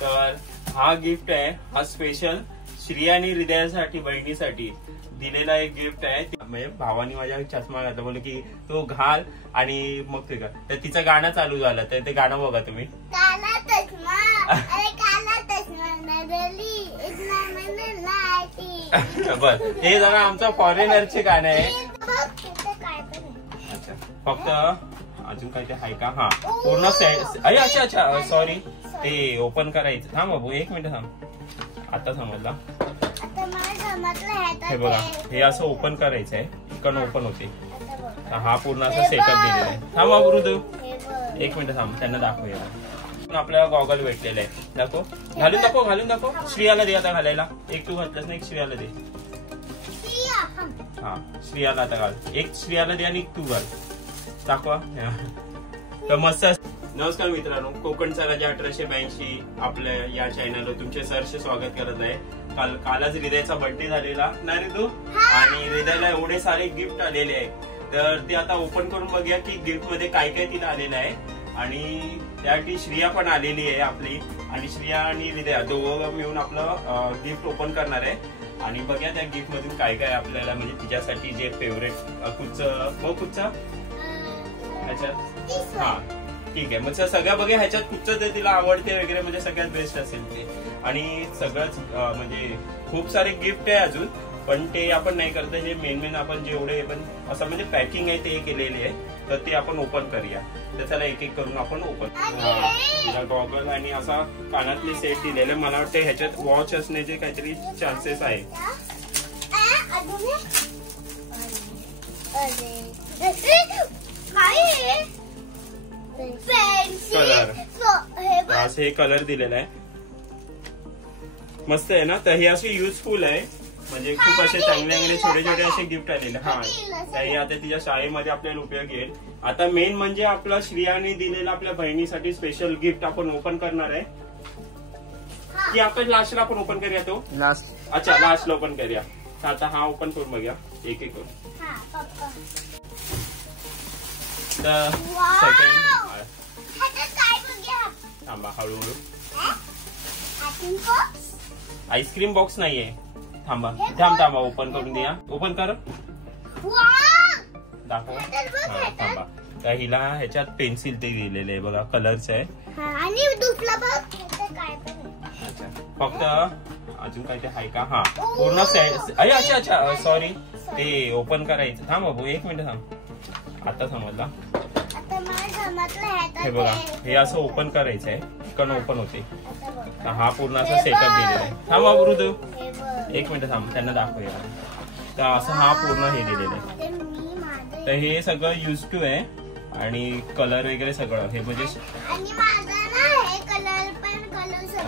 तर हा गिफ्ट आहे, हा स्पेशल श्रिया आणि हृदयासाठी बहिणीसाठी दिलेला एक गिफ्ट आहे. म्हणजे भावानी माझ्या चष्मा घातला, बोलले की तो घाल आणि मग ते कर. तर तिचं गाणं चालू झालं, तर ते गाणं बघा तुम्ही. बस हे जरा आमचं फॉरेनरचे गाणं आहे. अच्छा, फक्त अजून काय ते आहे का? हा पूर्ण सेट. अरे अच्छा अच्छा सॉरी, ते ओपन करायचं. थांब बाबू एक मिनिट थांब, आता समजला. हे बघा, हे असं ओपन करायचं आहे, इकडनं ओपन होते. हा पूर्ण असं सेटअप दिलेला आहे. थांब बाबू ऋतू एक मिनिट थांब, त्यांना दाखवूया. आपल्याला गॉगल भेटलेला आहे, दाखव. घालून दाखव, घालून दाखव. श्रियाला दे आता घालायला. एक तू घातलंस ना, एक श्रियाला दे. हा श्रियाला आता घाल. एक श्रियाला दे आणि एक तू घाल. दाखवा. तर मस्त. नमस्कार मित्रांनो, कोकणचा राजा 1882 आपल्या या चॅनलवर तुमचे सहर्ष स्वागत करत आहे. कालच हृदयाचा बर्थडे झालेला ना ऋतू, आणि हृदयाला एवढे सारे गिफ्ट आलेले आहेत. तर ते आता ओपन करून बघूया की गिफ्ट मध्ये काय काय तिला आलेलं आहे. आणि त्यासाठी श्रिया पण आलेली आहे आपली, आणि श्रिया आणि हृदया दोघं मिळून आपलं गिफ्ट ओपन करणार आहे. आणि बघूया त्या गिफ्ट मधून काय काय आपल्याला, म्हणजे तिच्यासाठी जे फेवरेट कुठचा ह्याच्यात. हा ठीक आहे, मग सगळ्या बघा ह्याच्यात कुठचं ते तिला आवडते वगैरे, म्हणजे सगळ्यात बेस्ट असेल ते. आणि सगळंच म्हणजे खूप सारे गिफ्ट आहे अजून, पण ते आपण नाही करत. हे मेन आपण जेवढे पण असं म्हणजे पॅकिंग आहे ते केलेले आहे, तर ते आपण ओपन करूया. तर त्याला एक एक करून आपण ओपन. तिला गॉगल आणि असा कानातले सेट दिलेले. मला वाटतं ह्याच्यात वॉच असण्याचे काहीतरी चान्सेस आहे. कलर असं हे कलर दिलेला आहे, मस्त आहे ना. तर हे असे युजफुल आहे, म्हणजे खूप असे चांगले छोटे छोटे असे गिफ्ट आलेले. हा हे आता तिच्या शाळेमध्ये आपल्याला उपयोग येईल. आता मेन म्हणजे आपला श्रियाने दिलेला आपल्या बहिणीसाठी स्पेशल गिफ्ट आपण ओपन करणार आहे, की आपण लास्टला आपण ओपन करूया. तो लास्ट, अच्छा लास्टला ओपन करूया. आता हा ओपन करून बघूया एक एक करून. तर सेकंड थांबा, हळूहळू. आईस्क्रीम बॉक्स नाहीये, थांबा थांबा ओपन करून द्या. ओपन कर, दाखव. हा थांबा. तर हिला ह्याच्यात पेन्सिल ते दिलेले आहे बघा, कलरच आहे. अच्छा, फक्त अजून काय ते आहे का? हा पूर्ण सेट. अरे अच्छा अच्छा सॉरी, ते ओपन करायचं. थांब बाबू एक मिनिट थांब, आता समजला. हे बघा, हे असं ओपन करायचं आहे, इकडनं ओपन होते. हा पूर्ण असं सेटअप दिलेला आहे. थांब बाबू ऋतू एक मिनिट थांब, त्यांना दाखवूया. तर असं हा पूर्ण हे दिलेलं आहे. तर हे सगळं यूज टू आहे, आणि कलर वगैरे सगळं हे म्हणजे.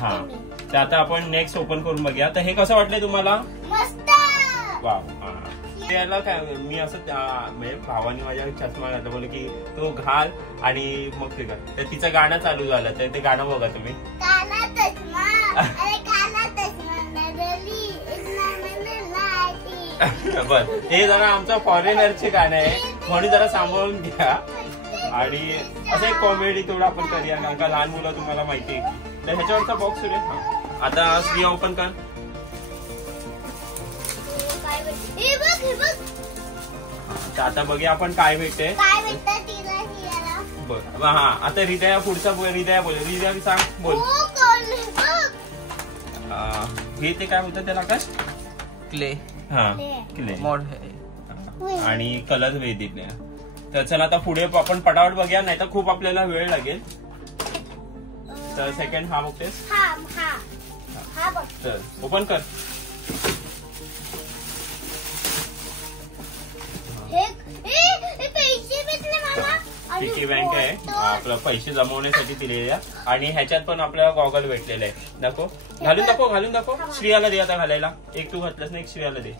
हा तर आता आपण नेक्स्ट ओपन करून बघूया. तर हे कसं वाटलंय तुम्हाला? वा. त्याला काय, मी असं म्हणजे भावानी माझ्या चष्मा घातला, बोलले की तो घाल आणि मग ते कर. तर तिचं गाणं चालू झालं, तर ते गाणं बघा तुम्ही. बस हे जरा आमचं फॉरेनरचे गाणं आहे, म्हणून जरा सांभाळून घ्या. आणि असं एक कॉमेडी तेवढं आपण करूया, कारण का लहान मुलं तुम्हाला माहिती आहे. तर ह्याच्यावरचा बॉक्स सुरू आहे. आता श्रिया ओपन कर. आता बघूया आपण काय भेटते. बरं हा, आता हृदया पुढचा हृदया बोल. हृदया सांग, बोल. हे ते काय होतं त्याला? काय क्ले? हा क्ले मॉड आणि कलर दिले. तर चला आता पुढे आपण पटापट बघूया, नाही तर खूप आपल्याला वेळ लागेल. तर सेकंड हा बघतेस, चल ओपन कर. पिकी बँक आहे, आपलं पैसे जमवण्यासाठी दिलेल्या. आणि ह्याच्यात पण आपल्याला गॉगल भेटलेला आहे. दाखव, घालून दाखव, घालून दाखव. श्रियाला दे आता घालायला. एक तू घातलंस ना, एक श्रियाला दे.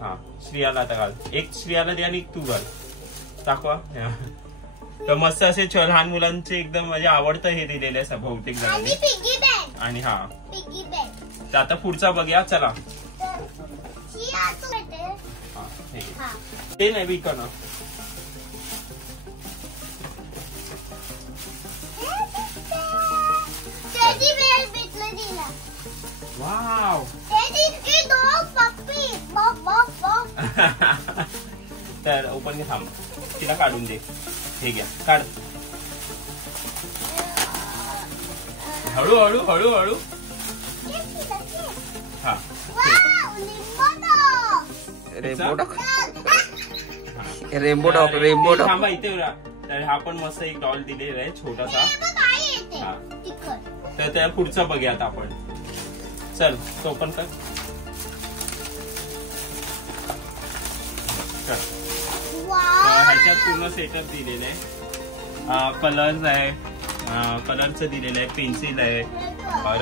हा श्रियाला आता घाल. एक श्रियाला दे आणि एक तू घाल. दाखवा. तर मस्त असे लहान मुलांचे एकदम म्हणजे आवडतं हे दिलेले आहे बहुतेक जणांनी. आणि हा तर आता पुढचा बघूया, चला. ते नाही विकणं. वाव. तर ओपन थांब, तिला काढून दे. हे घ्या, काढ. हळू हळू हळू हळू. हा रेनबो डॉग थांबा इथे. तर हा पण मस्त एक डॉल दिलेला आहे छोटासा. हा तर त्या पुढचं बघूया आता आपण. चल तो ओपन कर. ह्याच्यात पूर्ण सेटअप दिलेलं आहे. कलर्स आहे, कलरचं दिलेलं आहे, पेन्सिल आहे,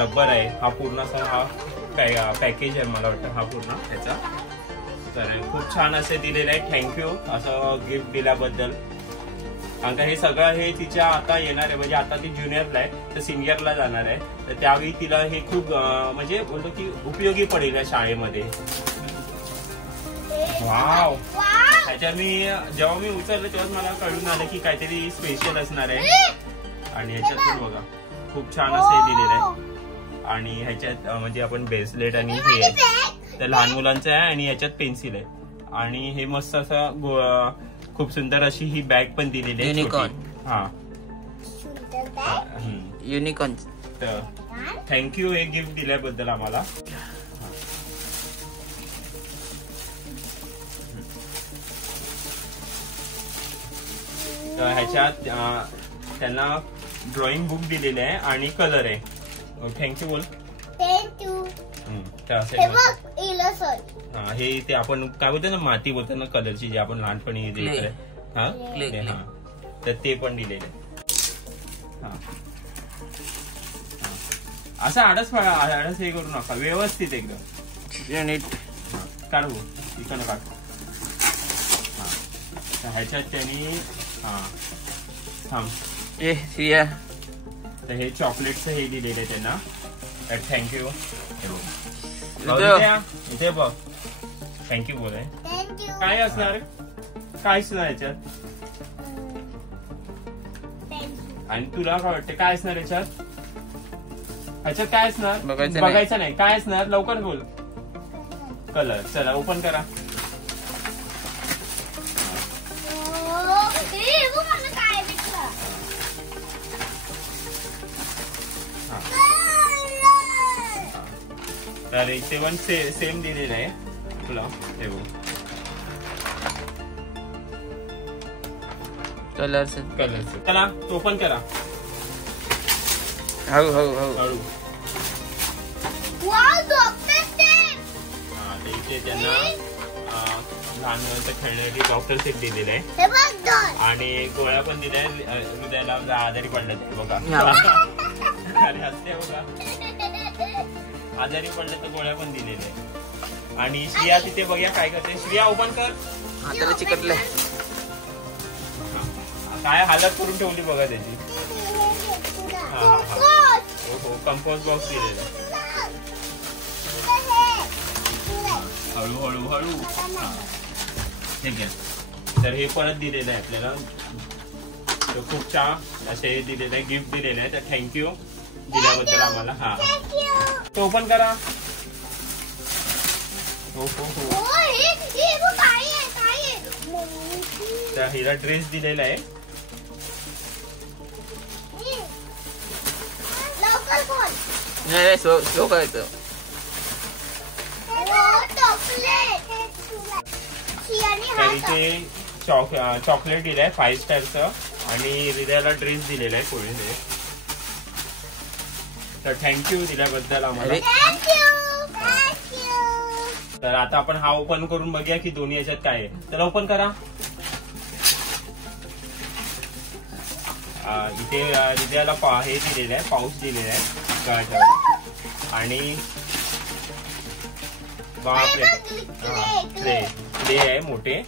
रबर आहे. हा पूर्ण असा हा पॅकेज आहे मला वाटतं हा पूर्ण ह्याचा. तर खूप छान असे दिलेलं आहे. थँक्यू असं गिफ्ट दिल्याबद्दल. कारण का हे सगळं हे तिच्या आता येणार आहे, म्हणजे आता ती ज्युनियरला आहे तर सिनियरला जाणार आहे. तर त्यावेळी तिला हे खूप म्हणजे बोलतो की उपयोगी पडेल या शाळेमध्ये. वाव. ह्याच्या जेव्हा मी उचललं तेव्हाच मला कळून आलं की काहीतरी स्पेशल असणार आहे. आणि ह्याच्यात बघा खूप छान असे दिलेलं आहे. आणि ह्याच्यात म्हणजे आपण ब्रेसलेट आणि हे आहे तर लहान मुलांचं आहे. आणि ह्याच्यात पेन्सिल आहे. आणि हे मस्त असं खूप सुंदर अशी ही बॅग पण दिलेली आहे. हा युनिकॉर्न. तर थँक्यू हे गिफ्ट दिल्याबद्दल आम्हाला. ह्याच्यात त्यांना ड्रॉइंग बुक दिलेले आहे आणि कलर आहे. थँक्यू बोल. थँक्यू. हे ते आपण काय बोलतो ना माती बोलतो ना कलरची जी आपण लहानपणी हा तर ते पण दिलेले. हा असं आडस हे करू नका, व्यवस्थित एकदम काढू इकडनं काढ. हा ह्याच्यात त्यांनी थांब तर हे चॉकलेटचं हे दिलेलं आहे त्यांना. थँक्यू. इथे बघ थँक्यू बोल आहे. काय असणार काय असणार याच्यात? आणि तुला काय वाटतं काय असणार याच्यात? ह्याच्यात काय असणार? बघायचं नाही. काय असणार लवकर बोल. कलर. चला ओपन करा. तर इथे पण सेम दिलेलं आहे तुला. हे बघ कलर्स. चला तो ओपन करा. हळू हळू हळू हळू. इथे त्यांना लहान मुलांचं खेळण्यासाठी डॉक्टर सेट दिलेलं आहे. आणि गोळ्या पण दिल्या हृदयाला आजारी पडलं ते बघा. अरे हसते बघा. आजारी पडलं तर गोळ्या पण दिलेल्या आहे. आणि श्रिया तिथे बघा काय करते. श्रिया ओपन कर. त्याला चिकटलंय. काय हालत करून ठेवली बघा त्याची. हो कंपोस्ट बॉक्स दिलेला. हळू हळू हळू. ठीक आहे. तर हे परत दिलेलं आहे आपल्याला. खूप छान असे दिलेलं आहे गिफ्ट दिलेलं आहे. तर थँक्यू दिल्याबद्दल आम्हाला. हा तो ओपन करा. हो हो हो. तर हिला ड्रेस दिलेला आहे. स्लो करायचं. तर इथे चॉकलेट दिलंय 5 स्टारचं. आणि हृदयाला ड्रेस दिलेला आहे कोळीने. तर थँक्यू दिल्याबद्दल आम्हाला. तर आता आपण हा ओपन करून बघूया की दोन्ही याच्यात काय आहे. तर ओपन करा. इथे हृदयाला हे दिलेलं आहे पाऊस दिलेला आहे गळ्याच्या. आणि बापरे प्ले आहे मोठे.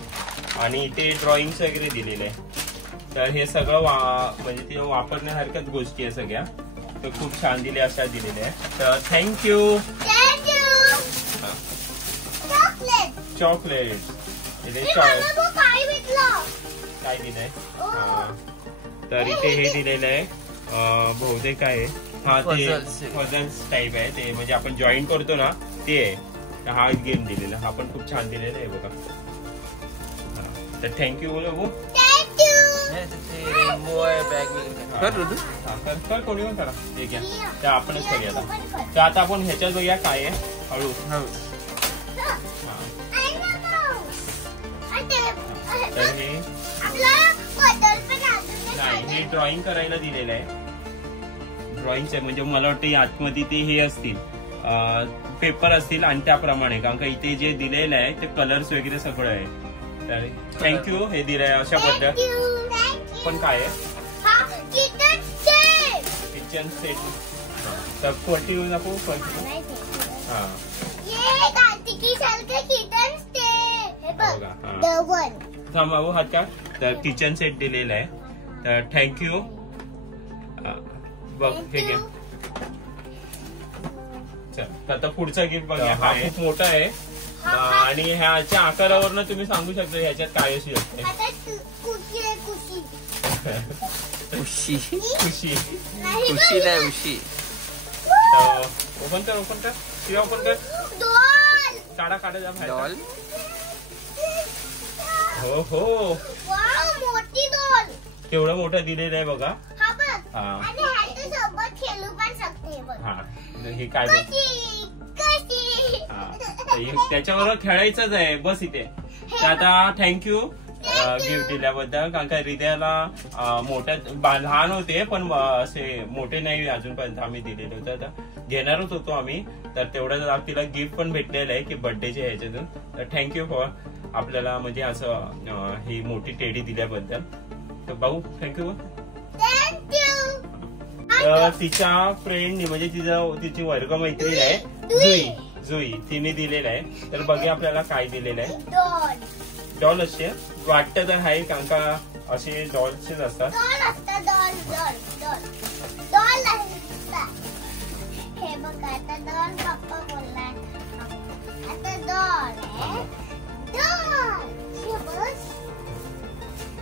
आणि इथे ड्रॉइंग्स वगैरे दिलेले आहे. तर हे सगळं म्हणजे ते वापरण्यासारख्याच गोष्टी आहे सगळ्या. तर खूप छान दिले अशा दिलेल्या आहे. तर थँक्यू. चॉकलेट काय दिलंय. तर इथे हे दिलेलं आहे बहुतेक काय आहे, हा ते पझल्स टाईप आहे ते, म्हणजे आपण जॉईन करतो ना ते आहे. हा गेम दिलेला, हा पण खूप छान दिलेला आहे बघा. तर थँक्यू बोल बाबू. कर कोणी पण करा, ते घ्या, तर आपणच करूया आता. तर आता आपण ह्याच्यात बघूया काय आहे. हळू तर हे नाही, हे ड्रॉइंग करायला दिलेलं आहे. ड्रॉइंगचे म्हणजे मला वाटतं आतमध्ये ते हे असतील, पेपर असतील आणि त्याप्रमाणे, कारण का इथे जे दिलेलं आहे ते कलर्स वगैरे सगळं आहे. तर थँक्यू हे दिलंय अशाबद्दल. पण काय आहे किचन सेट. तर 40 नको 40. हा थांबावू हात का. तर किचन सेट दिलेला आहे. तर थँक्यू. बघ हे घे. चल आता पुढचा गिफ्ट बघा. हा खूप मोठा आहे आणि ह्याच्या आकारावरनं तुम्ही सांगू शकता ह्याच्यात काय असू शकते. उशी खुशी उशी नाही उशी. ओपन कर ओपन कर किंवा ओपन कर. काढा काढा जा बाहेर. हो हो केवढं मोठं दिलेलं आहे बघा. हा हे काय त्याच्यावर खेळायचंच आहे बस इथे. तर आता थँक्यू गिफ्ट दिल्याबद्दल. कारण का हृदयाला मोठ्या लहान होते पण असे मोठे नाही अजूनपर्यंत आम्ही दिलेले होते. आता घेणारच होतो आम्ही. तर तेवढं तिला गिफ्ट पण भेटलेलं आहे की बर्थडेच्या ह्याच्यातून. तर थँक्यू फॉर आपल्याला म्हणजे असं ही मोठी टेडी दिल्याबद्दल. तर भाऊ थँक्यू. तर तिच्या फ्रेंडनी म्हणजे तिची वर्गमैत्रीण आहे जुई तिने दिलेलं आहे. तर बघूया आपल्याला काय दिलेलं आहे. डॉल असे वाटतं तर आहे कारण का असे डॉल्सचेच असतात.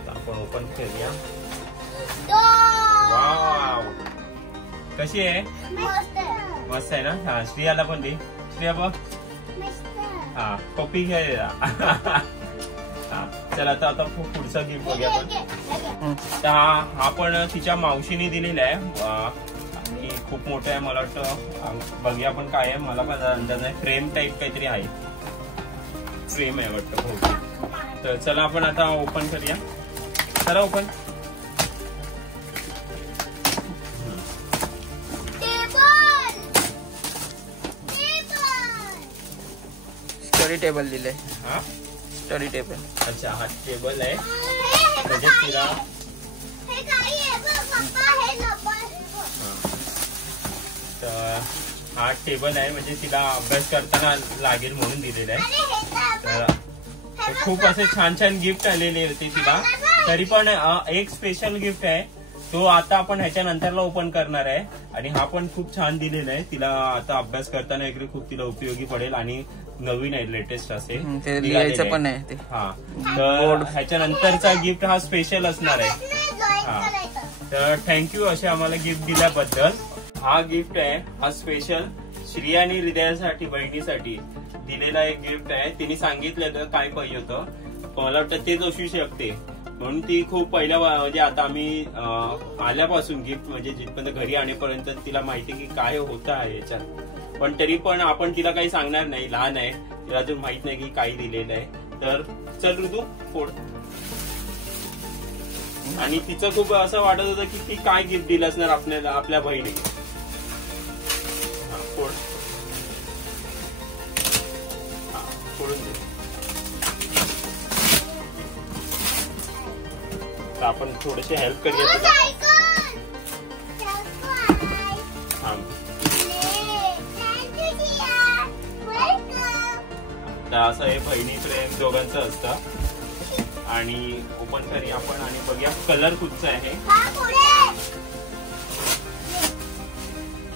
आपण ओपन करूया. वाव कशी आहे. मस्त आहे ना. हा श्रियाला पण दे. श्रिया बघ. हा कॉपी घ्या. हा चला आता पुढचा गिफ्ट बघूया आपण. तर हा पण तिच्या मावशीने दिलेला आहे आणि खूप मोठा आहे. मला वाटतं बघूया आपण काय आहे. मला पण अंदाज नाही. फ्रेम टाईप काहीतरी आहे. फ्रेम आहे वाटतं बहुतेक. तर चला आपण आता ओपन करूया. चला ओपन. स्टडी टेबल दिलंय. हा स्टडी टेबल. अच्छा हा टेबल आहे म्हणजे तिला. तर हा टेबल आहे म्हणजे तिला अभ्यास करताना लागेल म्हणून दिलेला आहे. तर खूप असे छान छान गिफ्ट आलेले होते तिला. तरी पण एक स्पेशल गिफ्ट आहे तो आता आपण ह्याच्या नंतरला ओपन करणार आहे. आणि हा पण खूप छान दिलेला आहे तिला. आता अभ्यास करताना वगैरे खूप तिला उपयोगी पडेल आणि नवीन आहे लेटेस्ट असे पण आहे. हा तर ह्याच्या नंतरचा गिफ्ट हा स्पेशल असणार आहे. हा तर थँक्यू असे आम्हाला गिफ्ट दिल्याबद्दल. हा गिफ्ट आहे हा स्पेशल श्रिया आणि हृदयासाठी बहिणीसाठी दिलेला एक गिफ्ट आहे. तिने सांगितलं काय पाहिजे होतं. मला वाटतं तेच असू शकते म्हणून ती खूप पहिल्या म्हणजे आता आम्ही आल्यापासून गिफ्ट म्हणजे जिथपर्यंत घरी आणेपर्यंत तिला माहिती की काय होतं आहे याच्यात. पण तरी पण आपण तिला काही सांगणार नाही. लहान आहे तिला अजून माहित नाही की काय दिलेलं आहे. तर चल ऋतू फोड. आणि तिचं खूप असं वाटत होतं की ती काय गिफ्ट दिलं असणार आपल्याला आपल्या बहिणी. फोड. फोडून दे. आपण थोडेसे हेल्प करूया. असं हे बहिणी प्रेम दोघांचं असतं. आणि ओपन करूया आपण आणि बघूया कलर कुठचा आहे.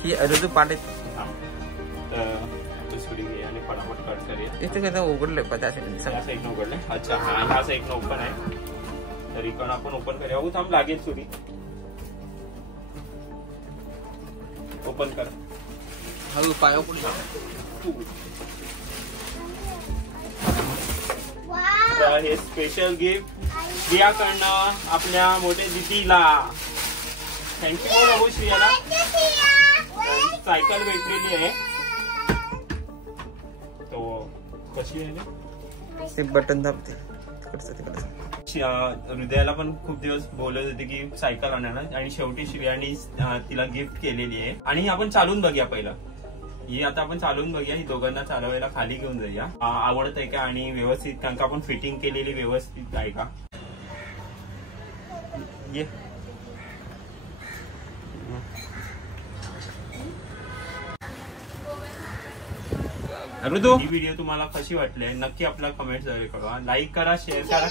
ही अजून पाठी दुसरी घे आणि फटाफट कट करूया. इथे कसं उघडलंय 50 साईडनं उघडलंय. अच्छा हा ह्या साईडनं ओपन आहे. तरी पण आपण ओपन करूया. थांब लागेल सुरी. ओपन कर. हळू पाया पुढे तर हे स्पेशल गिफ्ट श्रियाकडनं आपल्या मोठ्या दिदीला. थँक्यू बोल श्रियाला. सायकल भेटलेली आहे. तो कशी आहे ते बटन दाबते तिकडचं. हृदयाला पण खूप दिवस बोलत होते की सायकल आणायला आणि शेवटी श्रियानी तिला गिफ्ट केलेली आहे. आणि आपण चालून बघूया पहिलं. ही आता आपण चालून बघूया. ही दोघांना चालवायला खाली घेऊन जाऊया. आवडत आहे का आणि व्यवस्थित कारण का आपण फिटिंग केलेली व्यवस्थित आहे का. ये ऋतू, ही व्हिडिओ तुम्हाला कशी वाटली नक्की आपला कमेंट द्वारे कळवा. लाईक करा, शेअर करा.